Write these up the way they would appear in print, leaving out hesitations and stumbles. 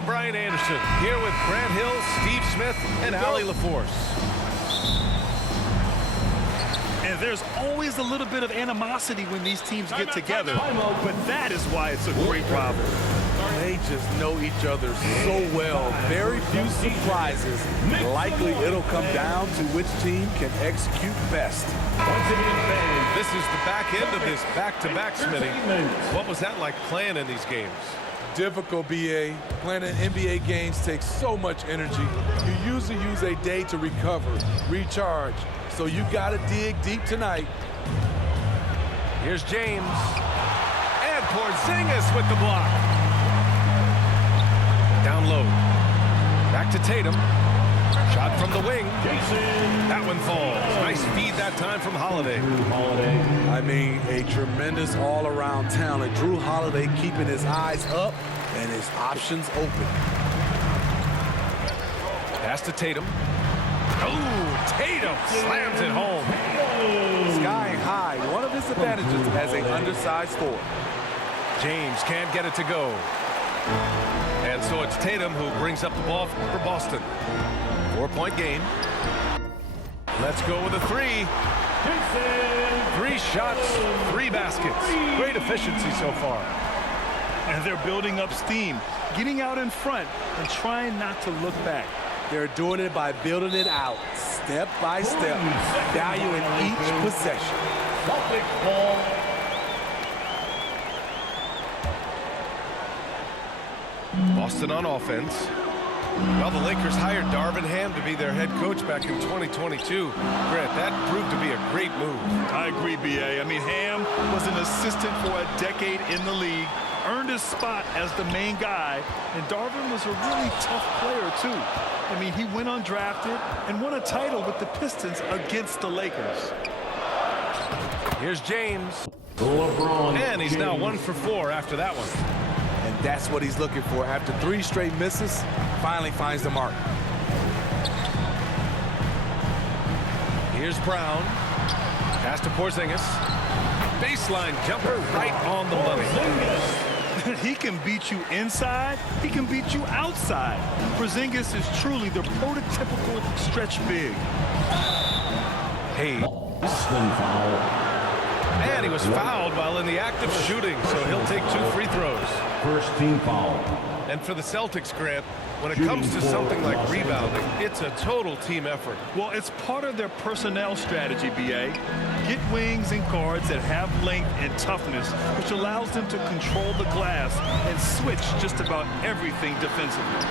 I'm Brian Anderson, here with Grant Hill, Steve Smith, and Allie LaForce. And there's always a little bit of animosity when these teams get together, but that is why it's a great rivalry. They just know each other so well. Very few surprises. Likely it'll come down to which team can execute best. This is the back end of this back-to-back, Smitty. What was that like playing in these games? Difficult, BA. Playing in NBA games takes so much energy. You usually use a day to recover, recharge. So you got to dig deep tonight. Here's James. And Porzingis with the block. Down low. Back to Tatum. Shot from the wing. That one falls. Nice feed that time from Holiday. I mean, a tremendous all-around talent. Drew Holiday keeping his eyes up and his options open. Pass to Tatum. Oh, Tatum slams it home. Sky high. One of his advantages as an undersized forward. James can't get it to go. And so it's Tatum who brings up the ball for Boston. 4-point game. Let's go with a three. 3 shots, 3 baskets. Great efficiency so far. And they're building up steam, getting out in front and trying not to look back. They're doing it by building it out, step by step, valuing each possession. Boston on offense. Well, the Lakers hired Darvin Ham to be their head coach back in 2022. Grant, that proved to be a great move. I agree, B.A. I mean, Ham was an assistant for a decade in the league, earned his spot as the main guy, and Darvin was a really tough player, too. I mean, he went undrafted and won a title with the Pistons against the Lakers. Here's James. And he's now 1 for 4 after that one. And that's what he's looking for. After 3 straight misses, finally finds the mark. Here's Brown. Pass to Porzingis. Baseline jumper right on the money. He can beat you inside. He can beat you outside. Porzingis is truly the prototypical stretch big. Hayes. And he was fouled while in the act of shooting, so he'll take 2 free throws. First team foul. And for the Celtics, Grant, when it comes to something like rebounding, it's a total team effort. Well, it's part of their personnel strategy, B.A. Get wings and guards that have length and toughness, which allows them to control the glass and switch just about everything defensively.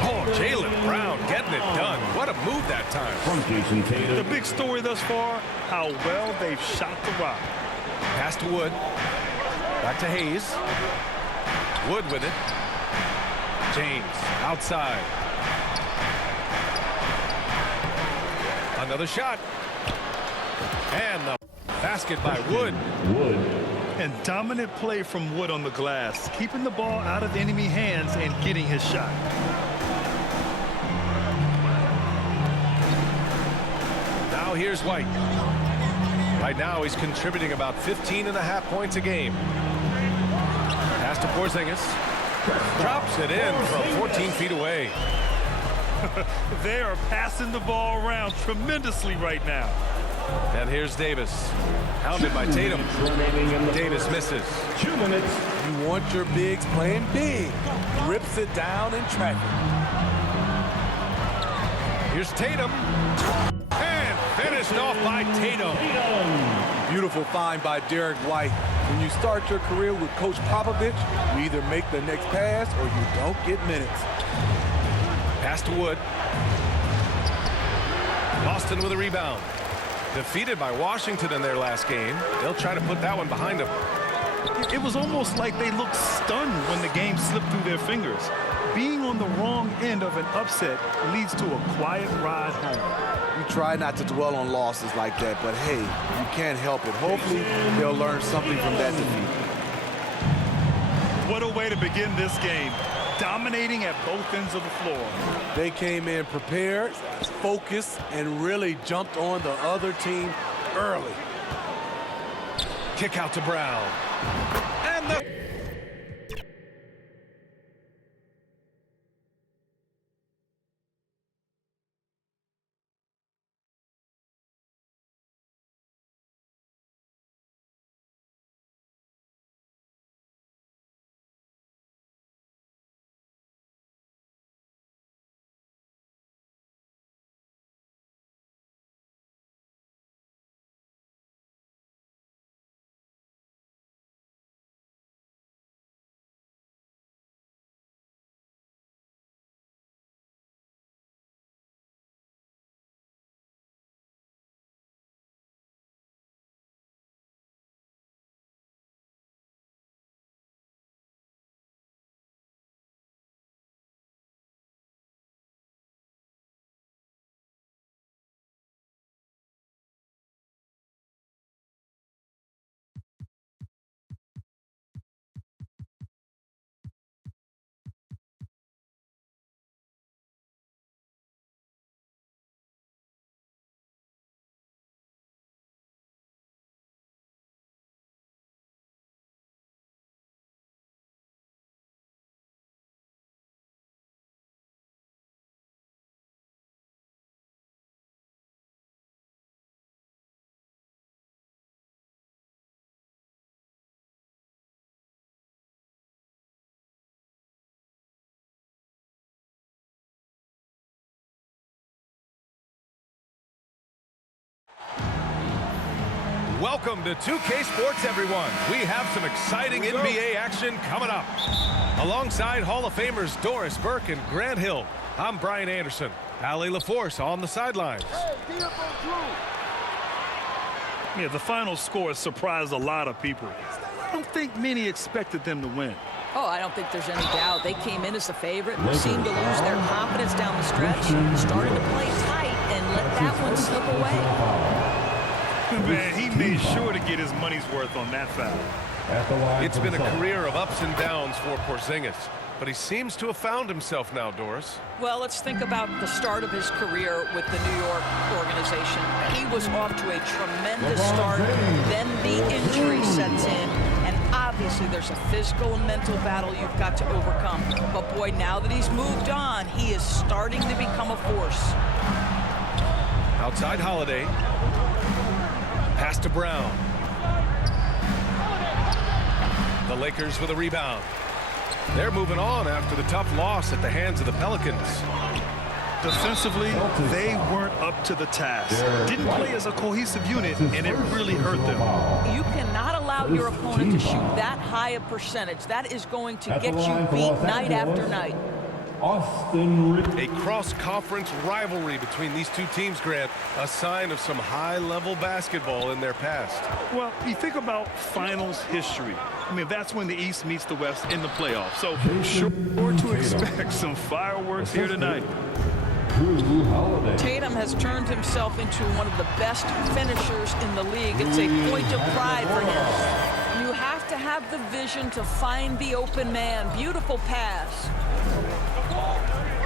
Oh, Jaylen Brown getting it done. What a move that time. From Jason Tatum. The big story thus far, how well they've shot the rock. Pass to Wood. Back to Hayes. Wood with it. James outside. Another shot. And the basket by Wood. And dominant play from Wood on the glass, keeping the ball out of enemy hands and getting his shot. Now here's White. Right now he's contributing about 15.5 points a game. Pass to Porzingis. Drops it in from 14 feet away. They are passing the ball around tremendously right now. And here's Davis. Hounded by Tatum. Davis misses. 2 minutes. You want your bigs playing big. Rips it down in traffic. Here's Tatum. And finished off by Tatum. Beautiful find by Derek White. When you start your career with Coach Popovich, you either make the next pass or you don't get minutes. Pass to Wood. Boston with a rebound. Defeated by Washington in their last game. They'll try to put that one behind them. It was almost like they looked stunned when the game slipped through their fingers. Being on the wrong end of an upset leads to a quiet ride home. You try not to dwell on losses like that, but hey, you can't help it. Hopefully, they'll learn something from that defeat. What a way to begin this game. Dominating at both ends of the floor. They came in prepared, focused, and really jumped on the other team early. Kick out to Brown. And the Welcome to 2K Sports, everyone. We have some exciting NBA action coming up. Alongside Hall of Famers Doris Burke and Grant Hill, I'm Brian Anderson. Allie LaForce on the sidelines. Yeah, the final score surprised a lot of people. I don't think many expected them to win. Oh, I don't think there's any doubt. They came in as the favorite, seemed to lose their confidence down the stretch, started to play tight, and let that one slip away. Man, he made sure to get his money's worth on that foul. It's been a career of ups and downs for Porzingis, but he seems to have found himself now, Doris. Well, let's think about the start of his career with the New York organization. He was off to a tremendous start, then the injury sets in, and obviously there's a physical and mental battle you've got to overcome. But boy, now that he's moved on, he is starting to become a force. Outside Holiday. Pass to Brown. The Lakers with a rebound. They're moving on after the tough loss at the hands of the Pelicans. Defensively, they weren't up to the task. Didn't play as a cohesive unit, and it really hurt them. You cannot allow your opponent to shoot that high a percentage. That is going to get you beat night after night. A cross-conference rivalry between these two teams, Grant, a sign of some high-level basketball in their past. Well, you think about finals history. I mean, that's when the East meets the West in the playoffs. So sure to expect some fireworks here tonight. Tatum has turned himself into one of the best finishers in the league. It's a point of pride for him. You have to have the vision to find the open man. Beautiful pass.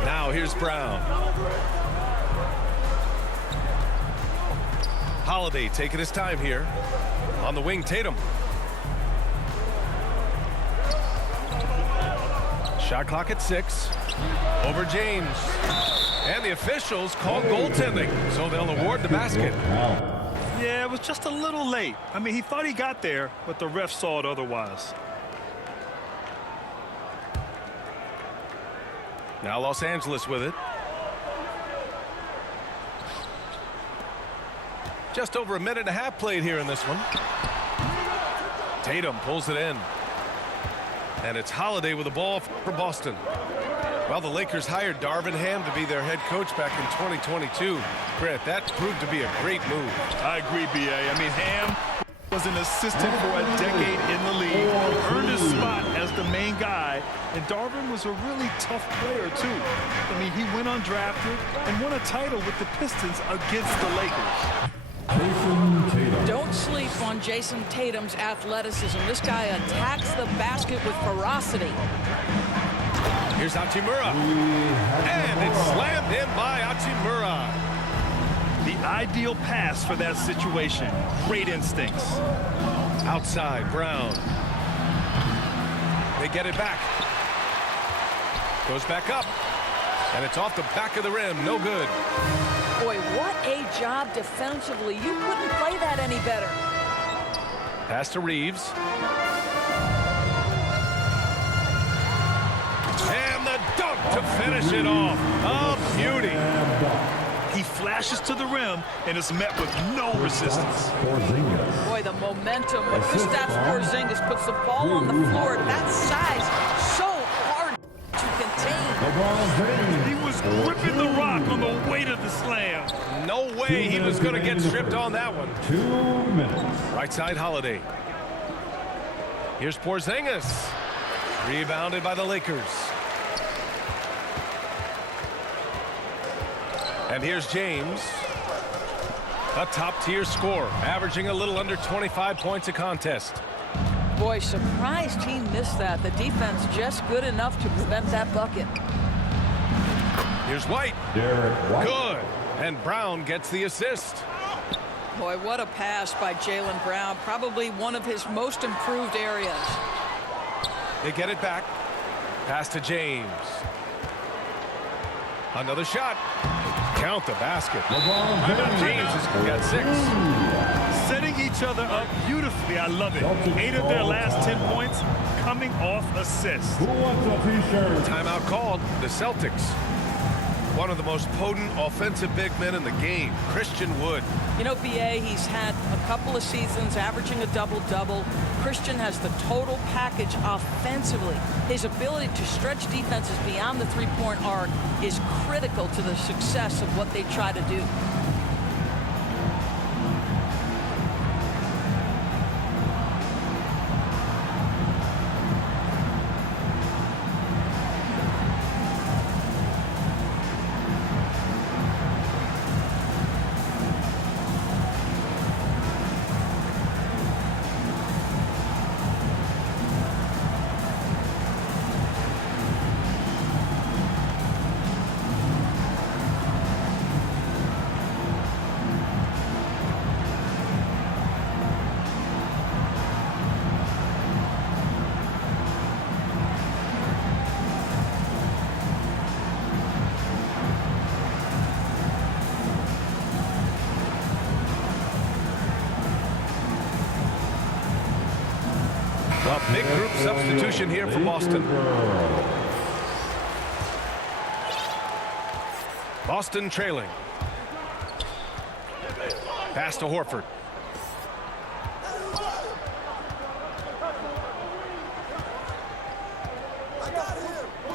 Now here's Brown. Holiday taking his time here. On the wing, Tatum. Shot clock at 6. Over James. And the officials called goaltending, so they'll award the basket. Yeah, it was just a little late. I mean, he thought he got there, but the ref saw it otherwise. Now Los Angeles with it. Just over a minute and a half played here in this one. Tatum pulls it in. And it's Holiday with the ball for Boston. Well, the Lakers hired Darvin Ham to be their head coach back in 2022. Grant, that proved to be a great move. I agree, B.A. I mean, Ham was an assistant for a decade in the league, earned his spot as the main guy, and Darvin was a really tough player, too. I mean, he went undrafted and won a title with the Pistons against the Lakers. Don't sleep on Jason Tatum's athleticism. This guy attacks the basket with ferocity. Here's Hachimura. And it's slammed in by Hachimura. The ideal pass for that situation. Great instincts. Outside, Brown. They get it back. Goes back up. And it's off the back of the rim. No good. Boy, what a job defensively. You couldn't play that any better. Pass to Reeves. And the dunk to finish it off. A beauty. He flashes to the rim and is met with no resistance. Boy, the momentum of Kristaps Porzingis puts the ball on the floor at that size. So hard to contain. He was gripping the rock on the weight of the slam. No way he was going to get stripped on that one. 2 minutes. Right side, Holiday. Here's Porzingis. Rebounded by the Lakers. And here's James. A top-tier scorer, averaging a little under 25 points a contest. Boy, surprised he missed that. The defense just good enough to prevent that bucket. Here's White. Derek White. Good. And Brown gets the assist. Boy, what a pass by Jaylen Brown. Probably one of his most improved areas. They get it back. Pass to James. Another shot. Count the basket. James has got 6. Setting each other up beautifully. I love it. 8 of their last 10 points coming off assists. Who wants a t-shirt? Timeout called. The Celtics. one of the most potent offensive big men in the game, Christian Wood. You know, B.A., he's had a couple of seasons averaging a double-double. Christian has the total package offensively. His ability to stretch defenses beyond the three-point arc is critical to the success of what they try to do. Well, big group substitution here for Boston. Boston trailing. Pass to Horford.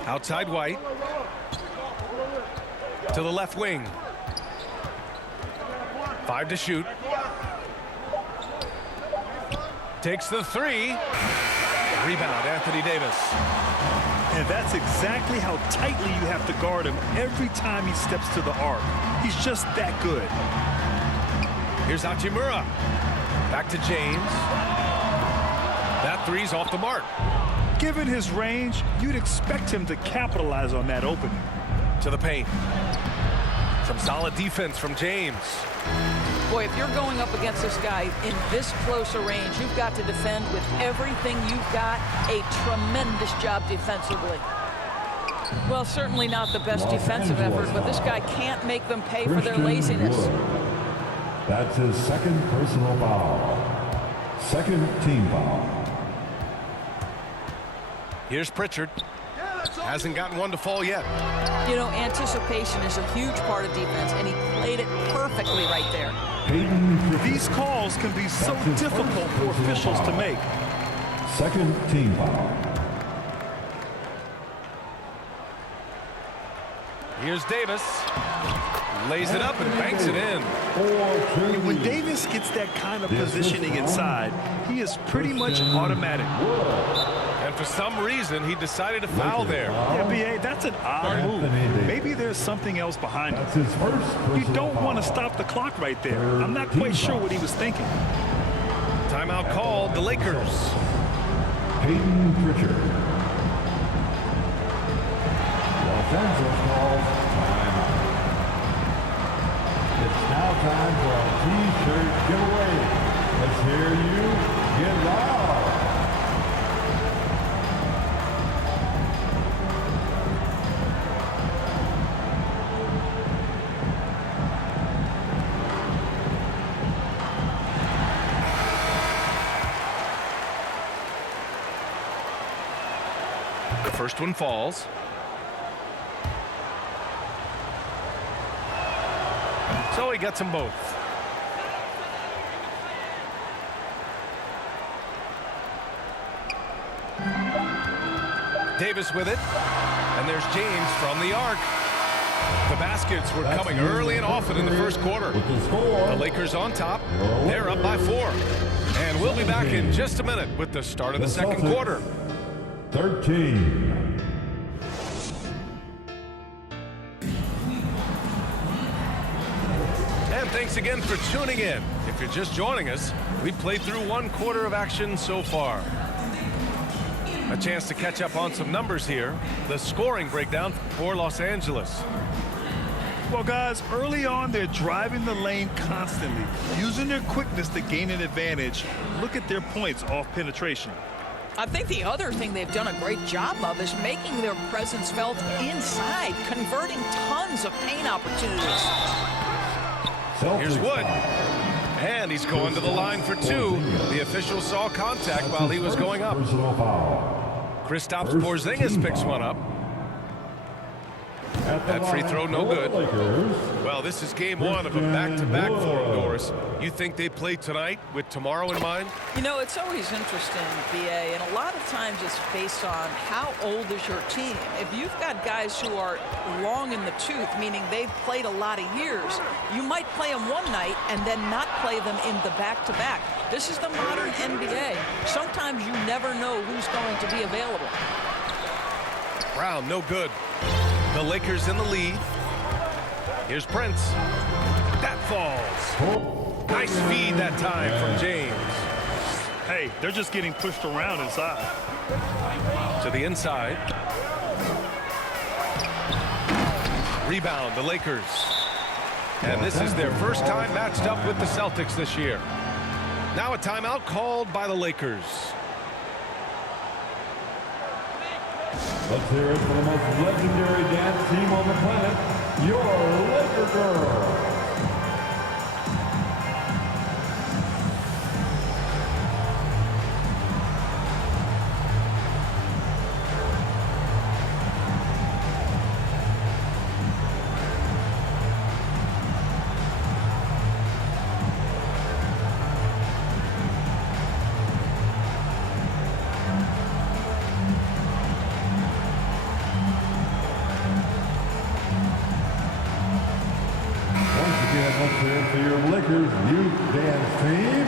Outside White. To the left wing. 5 to shoot. Takes the three. Rebound, Anthony Davis. And that's exactly how tightly you have to guard him every time he steps to the arc. He's just that good. Here's Hachimura. Back to James. That three's off the mark. Given his range, you'd expect him to capitalize on that opening. To the paint. Some solid defense from James. Boy, if you're going up against this guy in this close a range, you've got to defend with everything you've got. A tremendous job defensively. Well, certainly not the best defensive effort, but this guy can't make them pay for their laziness. That's his second personal foul. Second team foul. Here's Pritchard. Hasn't gotten one to fall yet. You know, anticipation is a huge part of defense, and he played it perfectly right there. These calls can be so difficult for officials to make. Second team foul. Here's Davis. Lays it up and banks it in. When Davis gets that kind of positioning inside, he is pretty much automatic. And for some reason, he decided to foul there. Yeah, B.A., that's an odd move. Maybe there's something else behind it. You don't want to stop the clock right there. I'm not quite sure what he was thinking. Timeout called the Lakers. Peyton Pritchard. Los Angeles calls timeout. It's now time for a T-shirt giveaway. Let's hear you get loud. The first one falls. So he gets them both. Davis with it. And there's James from the arc. The baskets were coming early and often in the first quarter. The Lakers on top. They're up by 4. And we'll be back in just a minute with the start of the second quarter. 13. And thanks again for tuning in. If you're just joining us, we've played through 1 quarter of action so far. A chance to catch up on some numbers here. The scoring breakdown for Los Angeles. Well, guys, early on, they're driving the lane constantly, using their quickness to gain an advantage. Look at their points off penetration. I think the other thing they've done a great job of is making their presence felt inside, converting tons of paint opportunities. Here's Wood. And he's going to the line for 2. The official saw contact while he was going up. Kristaps Porzingis picks one up. At the That free line throw, no for good. the Lakers, Well, this is game one of a back-to-back Christian for them, Wood. Doris. You think they play tonight with tomorrow in mind? You know, it's always interesting, BA, and a lot of times it's based on how old is your team. If you've got guys who are long in the tooth, meaning they've played a lot of years, you might play them one night and then not play them in the back-to-back. This is the modern NBA. Sometimes you never know who's going to be available. Brown, no good. The Lakers in the lead. Here's Prince. That falls. Nice feed that time from James. Hey, they're just getting pushed around inside. To the inside. Rebound, the Lakers. And this is their first time matched up with the Celtics this year. Now a timeout called by the Lakers. Let's hear it for the most legendary dance team on the planet, your Laker Girls. Let's hear it for your Lakers youth dance team.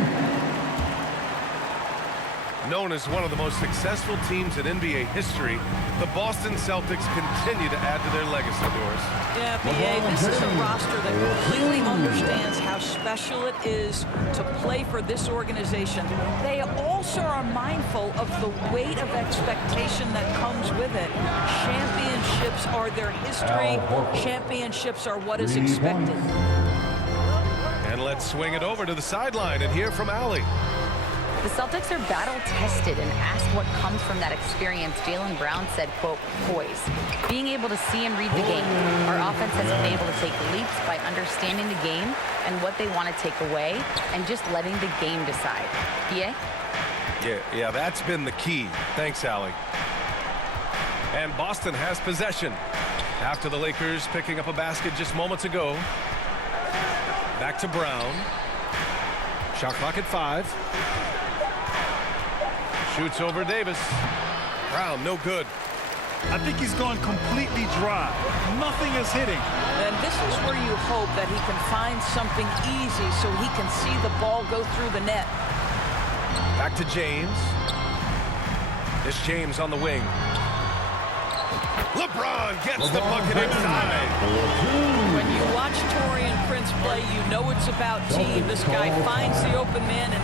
Known as one of the most successful teams in NBA history, the Boston Celtics continue to add to their legacy, Doris. Yeah, BA, this is a roster that completely understands how special it is to play for this organization. They also are mindful of the weight of expectation that comes with it. Championships are their history. Championships are what is expected. And let's swing it over to the sideline and hear from Allie. The Celtics are battle-tested, and asked what comes from that experience, Jaylen Brown said, quote, poise. Being able to see and read the game. Our offense has been able to take leaps by understanding the game and what they want to take away and just letting the game decide. Yeah? Yeah, that's been the key. Thanks, Allie. And Boston has possession. After the Lakers picking up a basket just moments ago. Back to Brown. Shot clock at 5. Shoots over Davis. Brown, no good. I think he's gone completely dry. Nothing is hitting. And this is where you hope that he can find something easy so he can see the ball go through the net. Back to James. This James on the wing. LeBron gets the bucket inside. When you watch Taurean Prince play, you know it's about team. This guy finds the open man and